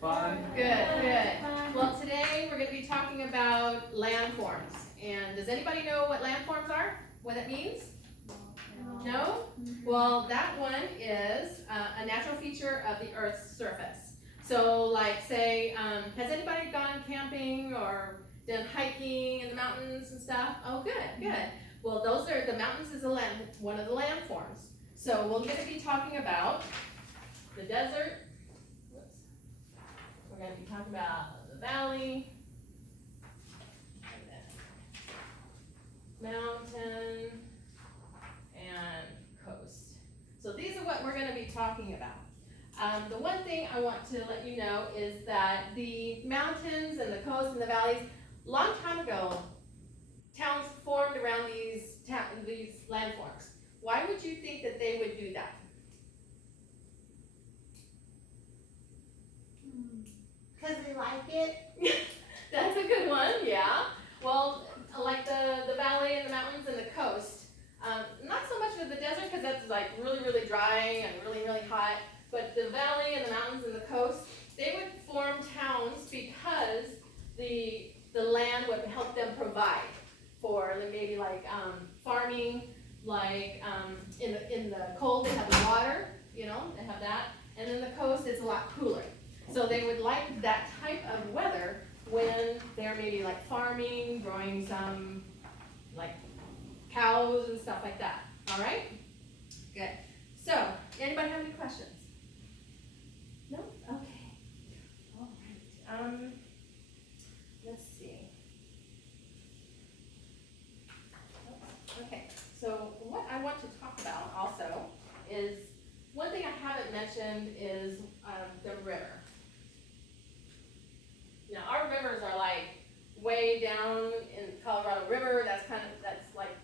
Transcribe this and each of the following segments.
Fun. Good, good. Well, today we're going to be talking about landforms. And does anybody know what landforms are? What it means? No? Well, that one is a natural feature of the Earth's surface. So, like, say, has anybody gone camping or done hiking in the mountains and stuff? Oh, good, good. Well, those are, the mountains is one of the landforms. So, we're going to be talking about the desert. Whoops. We're going to be talking about the valley, mountain, and coast. So these are what we're going to be talking about. The one thing I want to let you know is that the mountains and the coast and the valleys, long time ago, towns formed around these landforms. Why would you think that they would do that? Because we like it. That's a good one, yeah. Well, like the valley and the mountains and the coast, not so much with the desert because that's like really, really dry and really, really hot, but the valley and the mountains and the coast, they would form towns because the land would help them provide for maybe like farming, like in the cold they have the water, you know, they have that, and then the coast is a lot cooler. So they would like that type of weather when they're maybe like farming, growing some like cows and stuff like that. All right? Good. So, anybody have any questions? No? Okay. All right. Let's see. Okay. So, what I want to talk about also is one thing I haven't mentioned is the river. Now, our rivers are like way down in Colorado River. That's like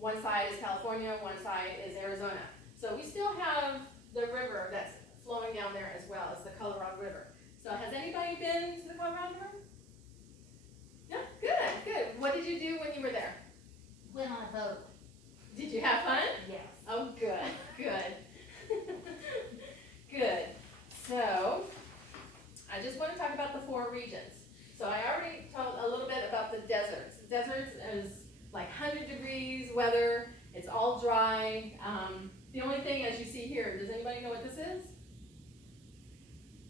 one side is California, one side is Arizona. So we still have the river that's flowing down there as well as the Colorado River. So has anybody been to the Colorado River? No? Good, good. What did you do when you were there? Went on a boat. Did you have fun? Yes. Oh, good, good. Good. So, I just want to talk about the 4 regions. So I already told a little bit about the deserts. Deserts is like 100 degrees weather. It's all dry. The only thing, as you see here, does anybody know what this is?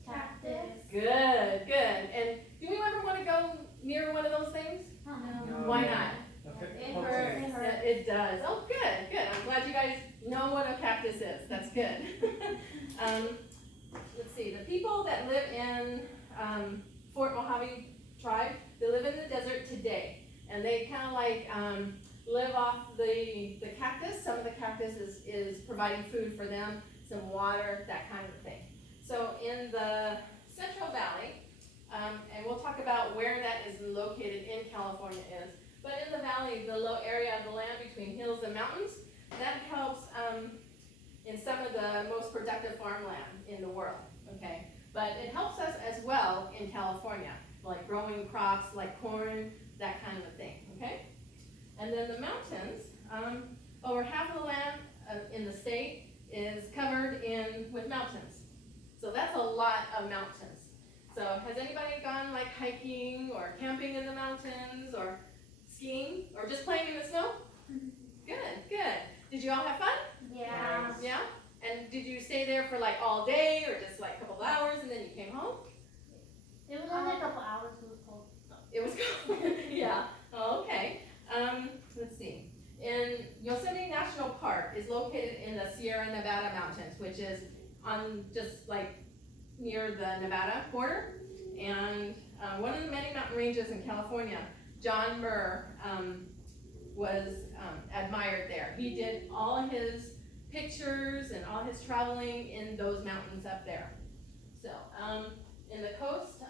Cactus. Good, good. And do we ever want to go near one of those things? No. Why not? It hurts. It hurts. It does. Oh, good, good. I'm glad you guys know what a cactus is. That's good. Let's see. The people that live in Fort Mojave tribe, they live in the desert today, and they kind of like live off the cactus. Some of the cactus is providing food for them, some water, that kind of thing. So in the Central Valley, and we'll talk about where that is located in California is, but in the valley, the low area of the land between hills and mountains, that helps in some of the most productive farmland in the world, okay? But it helps us as well in California, like growing crops like corn, that kind of a thing, okay? And then the mountains, over half of the land in the state is covered with mountains. So that's a lot of mountains. So has anybody gone like hiking or camping in the mountains or skiing or just playing in the snow? Good, good. Did you all have fun? Yeah. Yeah? And did you stay there for like all day or just like a couple of hours and then you came home? It was only a couple hours. It was cold. It was cold. Yeah. Oh, okay. Let's see. In Yosemite National Park is located in the Sierra Nevada mountains, which is on just like near the Nevada border. And one of the many mountain ranges in California, John Muir was admired there. He did all his pictures and all his traveling in those mountains up there. So, in the coast,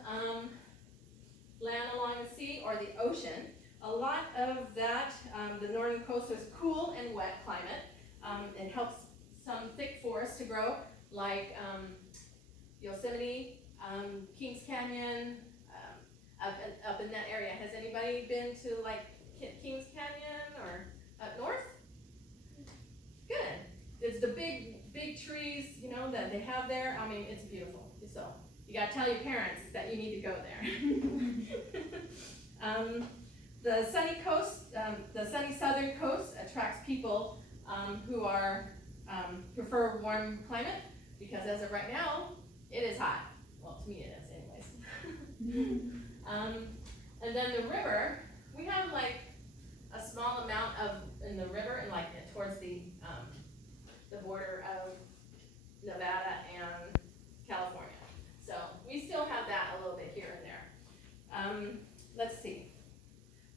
land along the sea or the ocean, a lot of that, the northern coast is cool and wet climate. It helps some thick forests to grow, like Yosemite, Kings Canyon, up in that area. Has anybody been to like Kings Canyon or up north? Good. It's the big trees, you know, that they have there. I mean, it's beautiful. So You gotta tell your parents that you need to go there. The sunny coast, the sunny southern coast attracts people who prefer warm climate, because as of right now, it is hot. Well, to me it is anyways. And then the river, we have like a small amount in the river, and like towards the border of Nevada and California. So we still have that a little bit here and there. Let's see.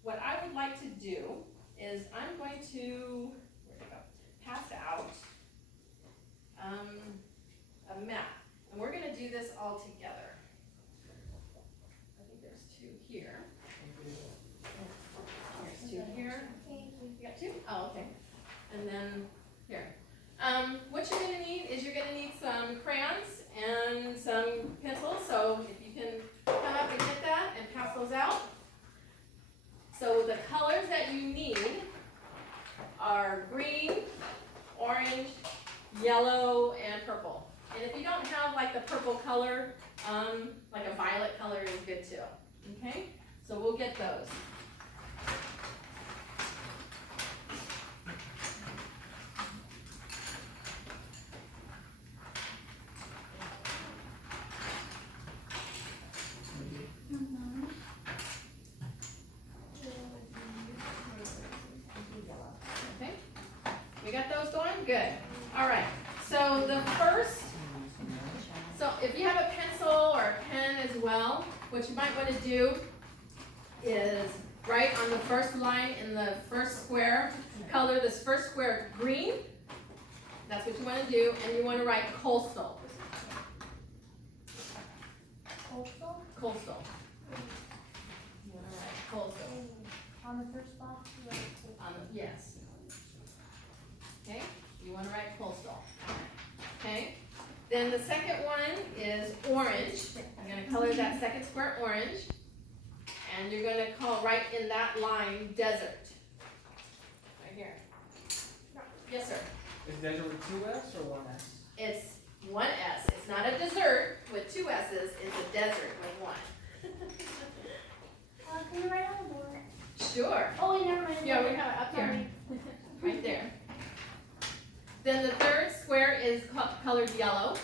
What I would like to do is I'm going to, where'd it go? Pass out a map, and we're going to do this all together. I think there's two here. There's two here. You got two? Oh, okay. And then here. What you're going to need is you're going to need some crayons and some pencils. So if you can come up and get that and pass those out. So the colors that you need are green, orange, yellow, and purple. And if you don't have like the purple color, like a violet color is good too. Okay? So we'll get those. Good. All right. So if you have a pencil or a pen as well, what you might want to do is write on the first line in the first square, color this first square green. That's what you want to do, and you want to write coastal. Coastal? Coastal. You want to write coastal. On the first box? Yes. Okay. You want to write coastal. Okay. Then the second one is orange. I'm going to color that second square orange. And you're going to write in that line desert. Right here. Yes, sir. Is desert with two S or one S? It's one S. It's not a dessert with two S's. It's a desert with one. Can you write on the board? Sure. Oh, wait, never mind. Yeah, we have it up here. Right there. Then the third square is colored yellow.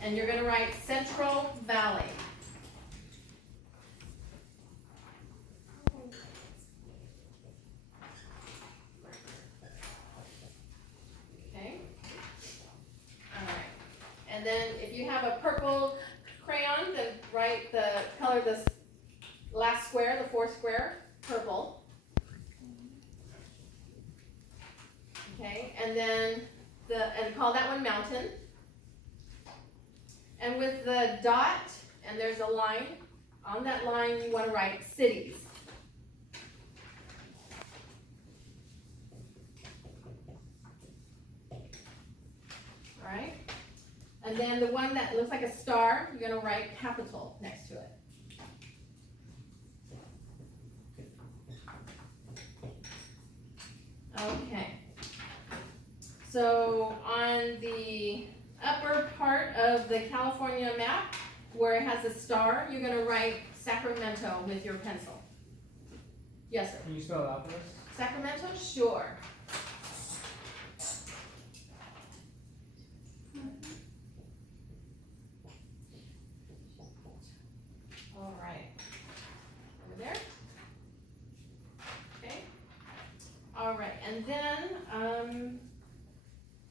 And you're going to write Central Valley. Okay. All right. And then if you have a purple crayon, then color this last square, the fourth square, purple. Okay, and then call that one mountain. And with the dot, and there's a line, on that line you want to write cities. Alright? And then the one that looks like a star, you're going to write capital next to it. Okay. So on the upper part of the California map, where it has a star, you're going to write Sacramento with your pencil. Yes, sir. Can you spell it out for us? Sacramento? Sure. All right. Over there. Okay. All right. And then,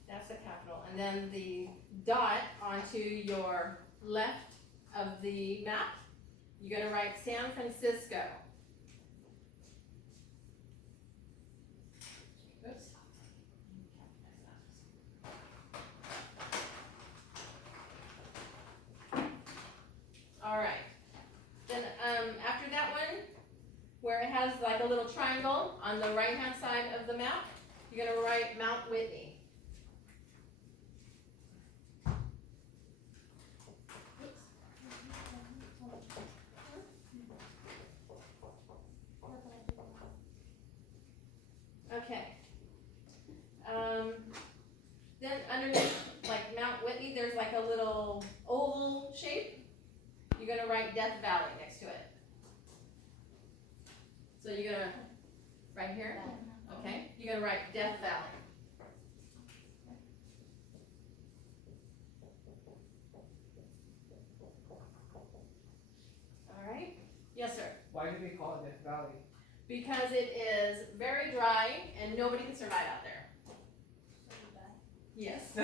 that's the capital. And then the dot onto your left of the map, you're going to write San Francisco. Oops. All right. Then after that one, where it has like a little triangle on the right-hand side of the map, you're going to write Mount Whitney. Okay. Then underneath, like Mount Whitney, there's like a little write Death Valley. All right. Yes, sir. Why do they call it Death Valley? Because it is very dry and nobody can survive out there. Yes. No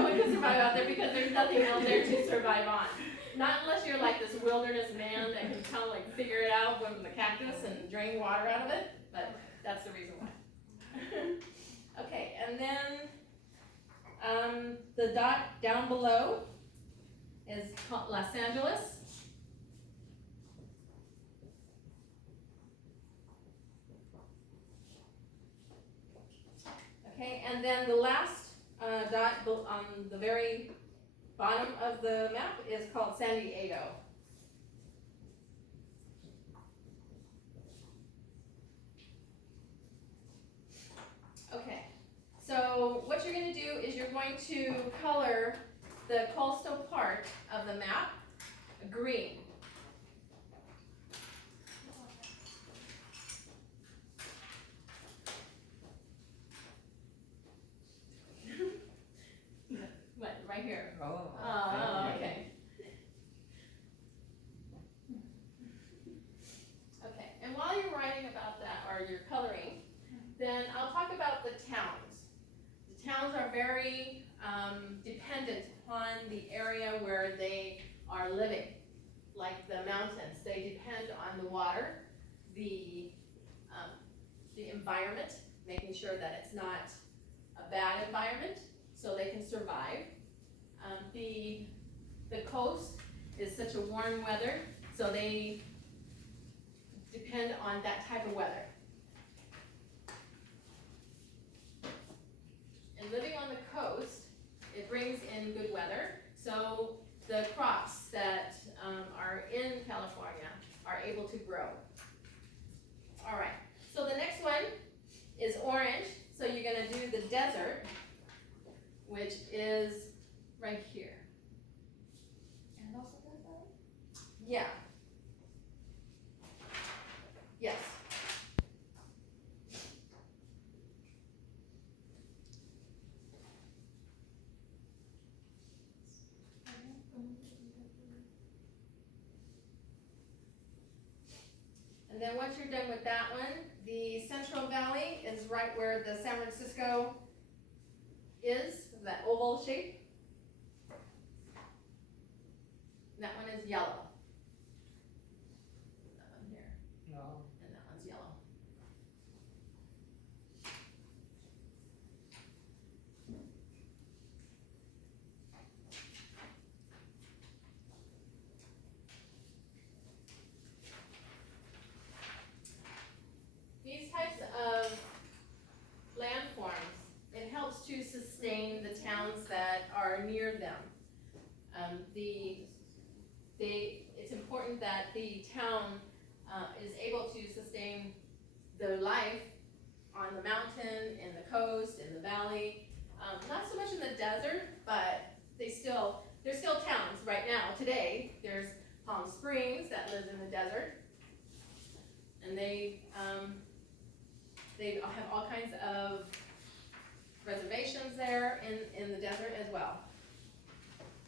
one can survive out there because there's nothing out there to survive on. Not unless you're like this wilderness man that can kind of like figure it out with the cactus and drain water out of it, but that's the reason why. Okay, and then the dot down below is called Los Angeles. Okay, and then the last dot on the very bottom of the map is called San Diego. Okay, so what you're going to do is you're going to color the coastal part of the map green. What, right here? Oh. Oh, okay. Okay, and while you're writing about that, or you're coloring, then I'll talk about the towns. The towns are very dependent upon the area where they are living, like the mountains. They depend on the water, the environment, making sure that it's not a bad environment, so they can survive. The coast is such a warm weather, so they depend on that type of weather. And living on the coast, it brings in good weather, so the crops that are in California are able to grow. All right, so the next one is orange, so you're gonna do the desert, which is right here. And also Death Valley? Yeah. Yes. And then once you're done with that one, the Central Valley is right where the San Francisco is, that oval shape. And that one is yellow. That one here, No. and that one's yellow. These types of landforms, it helps to sustain the towns that are near them. It's important that the town is able to sustain their life on the mountain, in the coast, in the valley. Not so much in the desert, but there's still towns right now, today. There's Palm Springs that lives in the desert. And they have all kinds of reservations there in the desert as well.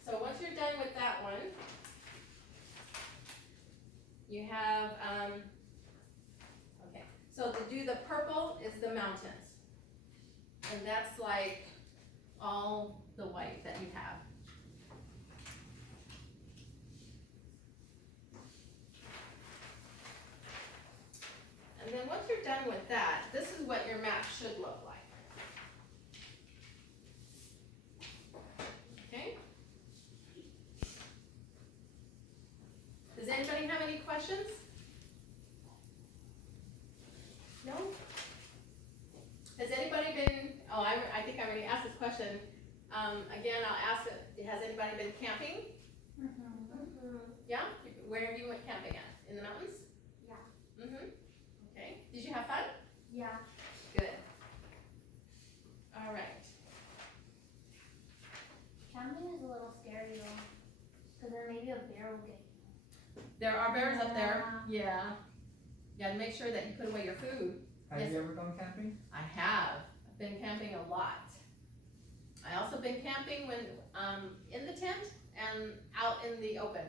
So once you're done with that one, you have, okay, so to do the purple is the mountains. And that's like all the white that you have. And then once you're done with that, this is what your map should look like. Okay? Does anybody have any questions? No? Has anybody been, I think I already asked this question. Again, I'll ask it, has anybody been camping? Yeah? Where you went camping at? In the mountains? Yeah. Mm-hmm. Okay. Did you have fun? Yeah. Good. All right. Camping is a little scary though, because then maybe a bear will get you. There are bears up there. Yeah. You gotta make sure that you put away your food. Have Yes, you sir. ever gone camping? I have. I've been camping a lot. I also been camping when in the tent and out in the open.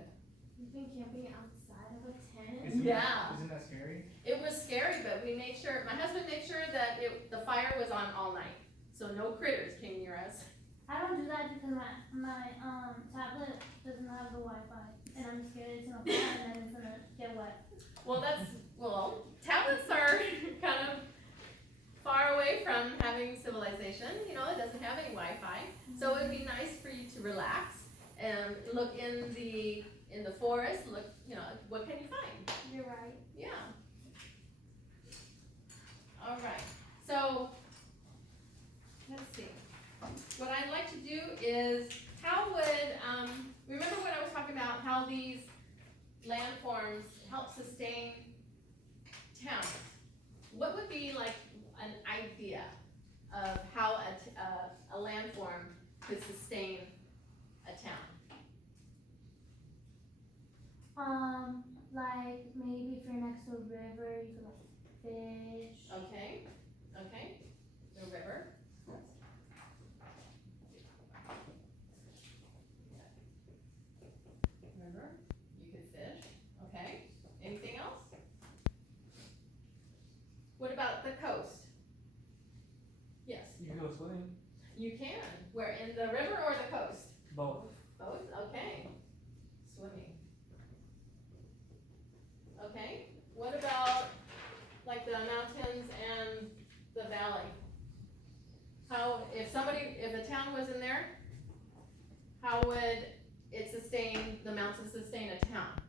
You've been camping outside of a tent? Isn't that scary? It was scary, but we made sure, my husband made sure that the fire was on all night, so no critters came near us. I don't do that because my tablet doesn't have the Wi-Fi, and I'm scared it's gonna fall and then it's gonna get wet. Well, tablets are kind of far away from having civilization, you know, it doesn't have any Wi-Fi. So it'd be nice for you to relax and look in the forest, look, you know, what can you find? You're right. Yeah. All right, so, let's see. What I'd like to do is, how would, remember when I was talking about how these landforms help sustain towns? What would be like an idea of how a landform could sustain a town? Like maybe if you're next to a river, you could like fish. Okay, the river. River, you could fish, okay. Anything else? What about the coast? Yes, You can go swimming. you can. Where, in the river or the coast? Both. Both, okay. Swimming. Okay, what about like the mountains and the valley? How, if a town was in there, how would it sustain, the mountains sustain a town?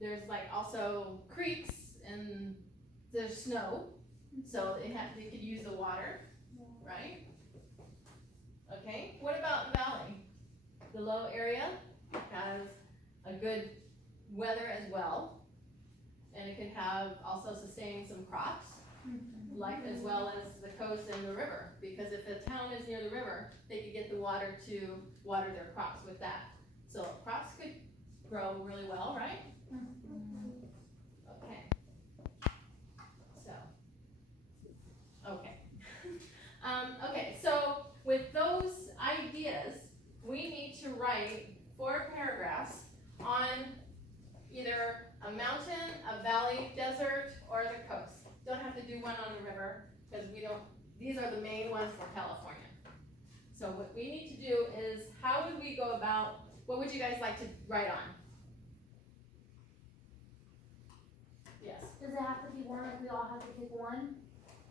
There's like also creeks and there's snow, so they could use the water, right? Okay, what about the valley? The low area has a good weather as well, and it could have also sustain some crops, like as well as the coast and the river, because if the town is near the river, they could get the water to water their crops with that. So crops could grow really well, right? Okay. So, okay. Okay, so with those ideas, we need to write 4 paragraphs on either a mountain, a valley, desert, or the coast. Don't have to do one on the river, because these are the main ones for California. So what we need to do is, how would we go about, what would you guys like to write on? Yes. Does it have to be one, like we all have to pick one,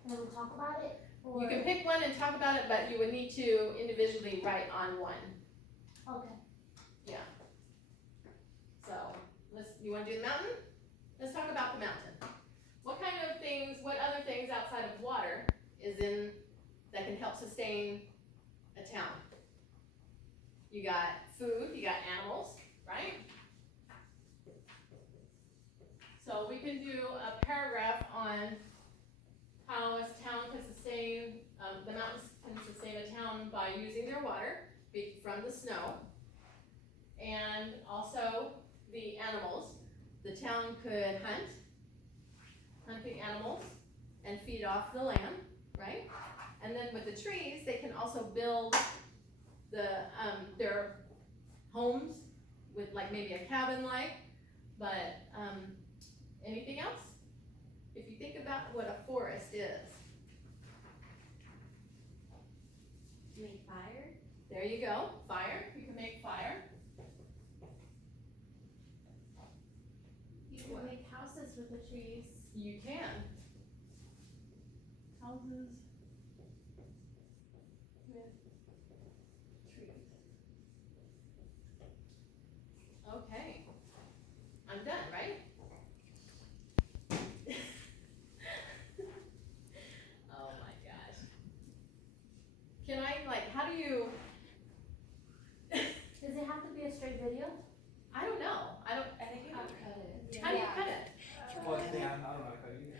and then we'll talk about it? Or? You can pick one and talk about it, but you would need to individually write on one. Okay. So, you wanna do the mountain? Let's talk about the mountain. What other things outside of water that can help sustain a town? You got food, you got animals, right? So we can do a paragraph on how a town can sustain, the mountains can sustain a town by using their water from the snow. And also the animals. The town could hunt the animals and feed off the land, right? And then with the trees, they can also build their homes with like maybe a cabin but anything else? If you think about what a forest is. Make fire. There you go, fire, you can make fire. You can make houses with the trees. You can. Houses with trees. Okay, I'm done, right? Oh my gosh. Can I, how do you? Does it have to be a straight video? I don't know, I think you have to cut it. How do you cut it? Well, yeah, I don't know how to cut it either.